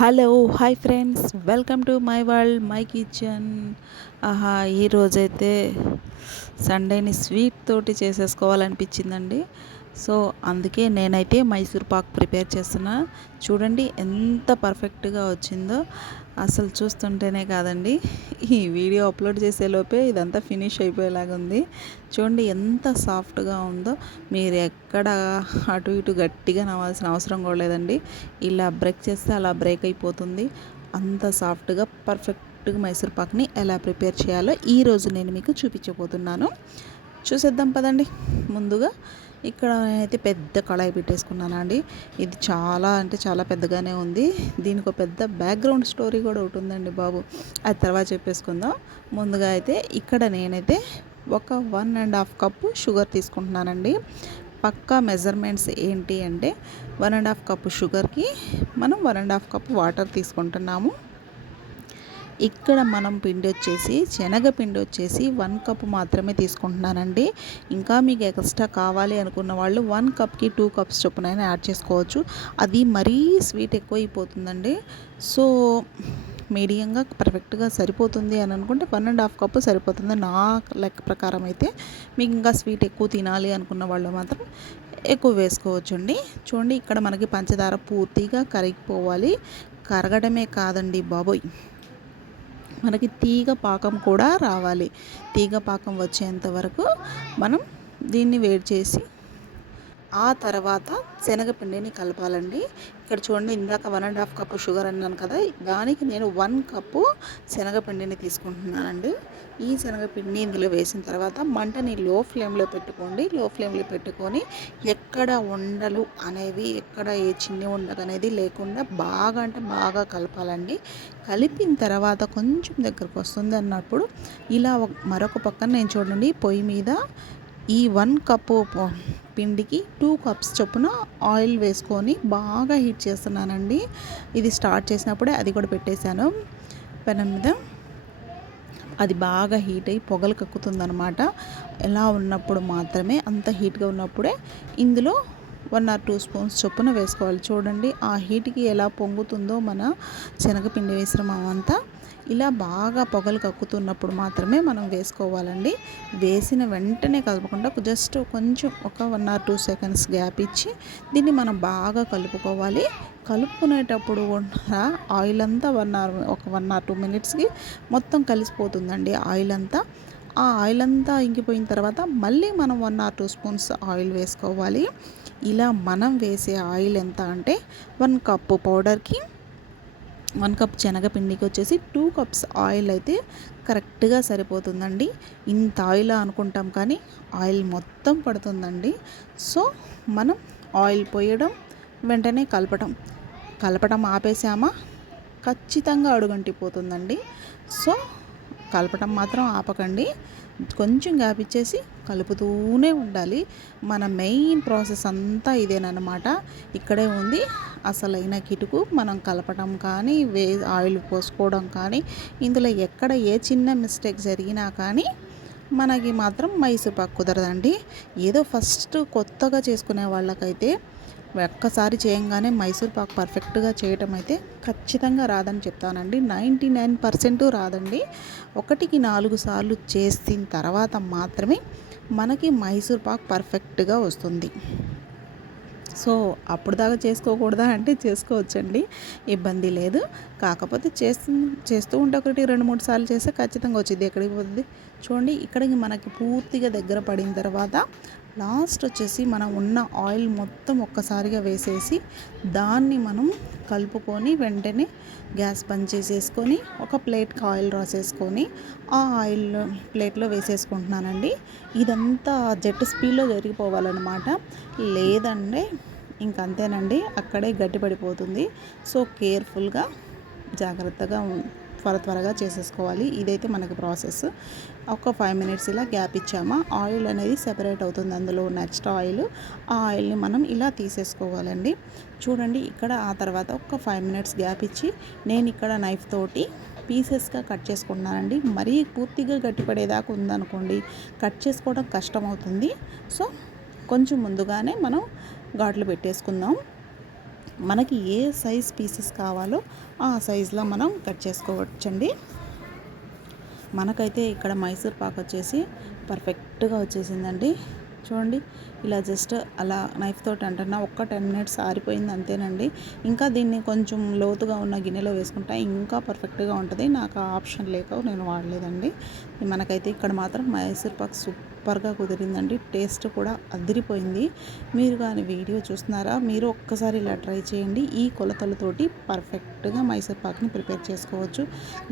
Hello hi friends. Welcome to my world my kitchen. ఆహా ఈరోజైతే సండేని sweet తోటి చేసేసుకోవాలనిపించిందండి. So అందుకే నేనైతే మైసూర్ పాక్ ప్రిపేర్ చేస్తున్నా. చూడండి ఎంత పర్ఫెక్ట్గా వచ్చిందో. అసలు చూస్తుంటేనే కాదండి. ఈ వీడియో అప్లోడ్ చేసేలోపే ఇదంతా ఫినిష్ అయిపోయేలాగా ఉంది. చూడండి ఎంత సాఫ్ట్గా ఉందో. మీరు ఎక్కడ అటు ఇటు గట్టిగా నవ్వాల్సిన అవసరం కూడా లేదండి. ఇలా బ్రేక్ చేస్తే అలా బ్రేక్ అయిపోతుంది. అంత సాఫ్ట్గా పర్ఫెక్ట్గా మైసూర్ పాక్ని ఎలా ప్రిపేర్ చేయాలో ఈరోజు నేను మీకు చూపించబోతున్నాను. చూసేద్దాం పదండి. ముందుగా ఇక్కడ నేనైతే పెద్ద కళాయి పెట్టేసుకున్నాను అండి ఇది చాలా అంటే చాలా పెద్దగానే ఉంది. దీనికి ఒక పెద్ద బ్యాక్గ్రౌండ్ స్టోరీ కూడా ఒకటి ఉందండి బాబు. అది తర్వాత చెప్పేసుకుందాం. ముందుగా అయితే ఇక్కడ నేనైతే ఒక one and half cup sugar తీసుకుంటున్నానండి. పక్కా మెజర్మెంట్స్ ఏంటి అంటే వన్ అండ్ హాఫ్ కప్పు షుగర్కి మనం one and half cup water తీసుకుంటున్నాము. ఇక్కడ మనం పిండి వచ్చేసి శనగపిండి వచ్చేసి వన్ కప్ మాత్రమే తీసుకుంటున్నానండి. ఇంకా మీకు ఎక్స్ట్రా కావాలి అనుకున్న వాళ్ళు వన్ కప్కి టూ కప్స్ చొప్పునైనా యాడ్ చేసుకోవచ్చు. అది మరీ స్వీట్ ఎక్కువ అయిపోతుందండి సో మీడియంగా పర్ఫెక్ట్గా సరిపోతుంది అని అనుకుంటే వన్ అండ్ హాఫ్ కప్ సరిపోతుంది. నా లెక్క ప్రకారం అయితే మీకు ఇంకా స్వీట్ ఎక్కువ తినాలి అనుకున్న వాళ్ళు మాత్రం ఎక్కువ వేసుకోవచ్చు అండి చూడండి ఇక్కడ మనకి పంచదార పూర్తిగా కరిగిపోవాలి. కరగడమే కాదండి బాబోయ్. మనకి తీగ పాకం కూడా రావాలి. తీగ పాకం వచ్చేంత వరకు మనం దీన్ని వేడి చేసి ఆ తర్వాత శనగపిండిని కలపాలండి. ఇక్కడ చూడండి ఇందాక one and half cup sugar అన్నాను కదా దానికి నేను వన్ కప్పు శనగపిండిని తీసుకుంటున్నానండి. ఈ శనగపిండిని ఇందులో వేసిన తర్వాత మంటని లో ఫ్లేమ్లో పెట్టుకోండి. లో ఫ్లేమ్లో పెట్టుకొని ఎక్కడ ఉండలు అనేవి ఎక్కడ ఏ చిన్ని ఉండదు అనేది లేకుండా బాగా అంటే బాగా కలపాలండి. కలిపిన తర్వాత కొంచెం దగ్గరకు వస్తుంది అన్నప్పుడు ఇలా మరొక పక్కన నేను చూడండి పొయ్యి మీద ఈ వన్ కప్పు పిండికి టూ కప్స్ చొప్పున ఆయిల్ వేసుకొని బాగా హీట్ చేస్తున్నానండి. ఇది స్టార్ట్ చేసినప్పుడే అది కూడా పెట్టేశాను. పెనం మీద అది బాగా హీట్ అయ్యి పొగలు కక్కుతుందనమాట ఎలా ఉన్నప్పుడు మాత్రమే అంత హీట్గా ఉన్నప్పుడే ఇందులో వన్ ఆర్ టూ స్పూన్స్ చొప్పున వేసుకోవాలి. చూడండి ఆ హీట్కి ఎలా పొంగుతుందో మన శనగపిండి మిశ్రమం అంతా ఇలా బాగా పొగలు కక్కుతున్నప్పుడు మాత్రమే మనం వేసుకోవాలండి. వేసిన వెంటనే కలపకుండా జస్ట్ కొంచెం ఒక one or two seconds gap ఇచ్చి దీన్ని మనం బాగా కలుపుకోవాలి. కలుపుకునేటప్పుడు ఆయిల్ అంతా వన్ ఆర్ ఒక వన్ ఆర్ టూ మినిట్స్కి మొత్తం కలిసిపోతుందండి ఆయిల్ అంతా. ఆ ఆయిల్ అంతా ఇంకిపోయిన తర్వాత మళ్ళీ మనం one or two spoons oil వేసుకోవాలి. ఇలా మనం వేసే ఆయిల్ ఎంత అంటే వన్ కప్పు పౌడర్కి వన్ కప్ శనగపిండికి వచ్చేసి టూ కప్స్ ఆయిల్ అయితే కరెక్ట్గా సరిపోతుందండి. ఇంత ఆయిల్ అనుకుంటాం కానీ ఆయిల్ మొత్తం పడుతుందండి. సో మనం ఆయిల్ పోయడం వెంటనే కలపడం కలపడం ఆపేసామా? ఖచ్చితంగా అడుగంటిపోతుందండి. సో కలపటం మాత్రం ఆపకండి. కొంచెం గ్యాప్ ఇచ్చేసి కలుపుతూనే ఉండాలి. మన మెయిన్ ప్రాసెస్ అంతా ఇదేనమాట ఇక్కడే ఉంది. అసలైన కిటుకు. మనం కలపటం కానీ వే ఆయిల్ పోసుకోవడం కానీ ఇందులో ఎక్కడ ఏ చిన్న మిస్టేక్ జరిగినా కానీ మనకి మాత్రం మైసూపాకు కుదరదండి. ఏదో ఫస్ట్ కొత్తగా చేసుకునే వాళ్ళకైతే ఒక్కసారి చేయంగానే మైసూర్ పాక్ పర్ఫెక్ట్గా చేయటం అయితే ఖచ్చితంగా రాదని చెప్తానండి. నైంటీ నైన్ పర్సెంట్ రాదండి. ఒకటికి నాలుగు సార్లు చేసిన తర్వాత మాత్రమే మనకి మైసూర్ పాక్ పర్ఫెక్ట్గా వస్తుంది. సో అప్పుడు దాకా చేసుకోకూడదా అంటే చేసుకోవచ్చండి. ఇబ్బంది లేదు. కాకపోతే చేస్తూ చేస్తూ ఉంటే ఒకటి రెండు మూడు సార్లు చేస్తే ఖచ్చితంగా వచ్చింది ఎక్కడికి పోతుంది? చూడండి ఇక్కడికి మనకి పూర్తిగా దగ్గర పడిన తర్వాత లాస్ట్ వచ్చేసి మనం ఉన్న ఆయిల్ మొత్తం ఒక్కసారిగా వేసేసి దాన్ని మనం కలుపుకొని వెంటనే గ్యాస్ బంద్ చేసేసుకొని ఒక ప్లేట్కి ఆయిల్ రాసేసుకొని ఆ ఆయిల్ ప్లేట్లో వేసేసుకుంటున్నానండి. ఇదంతా జెట్ స్పీడ్లో జరిగిపోవాలన్నమాట. లేదంటే ఇంకంతేనండి అక్కడే గట్టిపడిపోతుంది. సో కేర్ఫుల్గా జాగ్రత్తగా త్వర త్వరగా చేసేసుకోవాలి. ఇదైతే మనకి ప్రాసెస్. ఒక ఫైవ్ మినిట్స్ ఇలా గ్యాప్ ఇచ్చామా. ఆయిల్ అనేది సెపరేట్ అవుతుంది. అందులో ఉన్న ఎక్స్ట్రా ఆయిల్. ఆ ఆయిల్ని మనం ఇలా తీసేసుకోవాలండి. చూడండి ఇక్కడ ఆ తర్వాత ఒక ఫైవ్ మినిట్స్ గ్యాప్ ఇచ్చి నేను ఇక్కడ నైఫ్ తోటి పీసెస్గా కట్ చేసుకుంటున్నానండి. మరీ పూర్తిగా గట్టిపడేదాకా ఉందనుకోండి కట్ చేసుకోవడం కష్టం అవుతుంది సో కొంచెం ముందుగానే మనం ఘాట్లు పెట్టేసుకుందాం. మనకి ఏ సైజ్ పీసెస్ కావాలో ఆ సైజులో మనం కట్ చేసుకోవచ్చండి. మనకైతే ఇక్కడ మైసూర్ పాక్ వచ్చేసి పర్ఫెక్ట్గా వచ్చేసిందండి. చూడండి ఇలా జస్ట్ అలా నైఫ్ తోటి అంటున్నా ఒక్క టెన్ మినిట్స్ ఆరిపోయింది అంతేనండి. ఇంకా దీన్ని కొంచెం లోతుగా ఉన్న గిన్నెలో వేసుకుంటా ఇంకా పర్ఫెక్ట్గా ఉంటుంది. నాకు ఆ ఆప్షన్ లేక నేను వాడలేదండి. మనకైతే ఇక్కడ మాత్రం మైసూర్ పాక్ సూప్ సూపర్గా కుదిరిందండి. టేస్ట్ కూడా అదిరిపోయింది. మీరు కానీ వీడియో చూస్తున్నారా? మీరు ఒక్కసారి ఇలా ట్రై చేయండి. ఈ కొలతలతోటి పర్ఫెక్ట్గా మైసూర్ పాక్ని ప్రిపేర్ చేసుకోవచ్చు.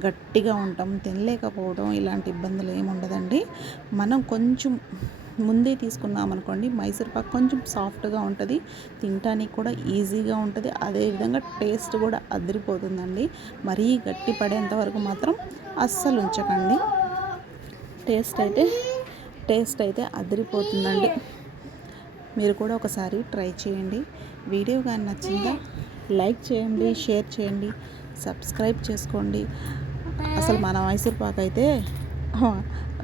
గట్టిగా ఉంటాం తినలేకపోవడం ఇలాంటి ఇబ్బందులు ఏమి ఉండదండి. మనం కొంచెం ముందే తీసుకున్నాం అనుకోండి మైసూర్ పాక్ కొంచెం సాఫ్ట్గా ఉంటుంది. తినటానికి కూడా ఈజీగా ఉంటుంది. అదేవిధంగా టేస్ట్ కూడా అదిరిపోతుందండి. మరీ గట్టి పడేంత వరకు మాత్రం అస్సలు ఉంచకండి. టేస్ట్ అయితే టేస్ట్ అయితే అదిరిపోతుందండి. మీరు కూడా ఒకసారి ట్రై చేయండి. వీడియో కానీ నచ్చిందా లైక్ చేయండి షేర్ చేయండి సబ్స్క్రైబ్ చేసుకోండి. అసలు మన మైసూర్ పాక్ అయితే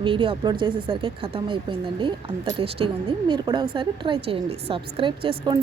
వీడియో అప్లోడ్ చేసేసరికి ఖతం అయిపోయిందండి. అంత టేస్టీగా ఉంది. మీరు కూడా ఒకసారి ట్రై చేయండి. సబ్స్క్రైబ్ చేసుకోండి.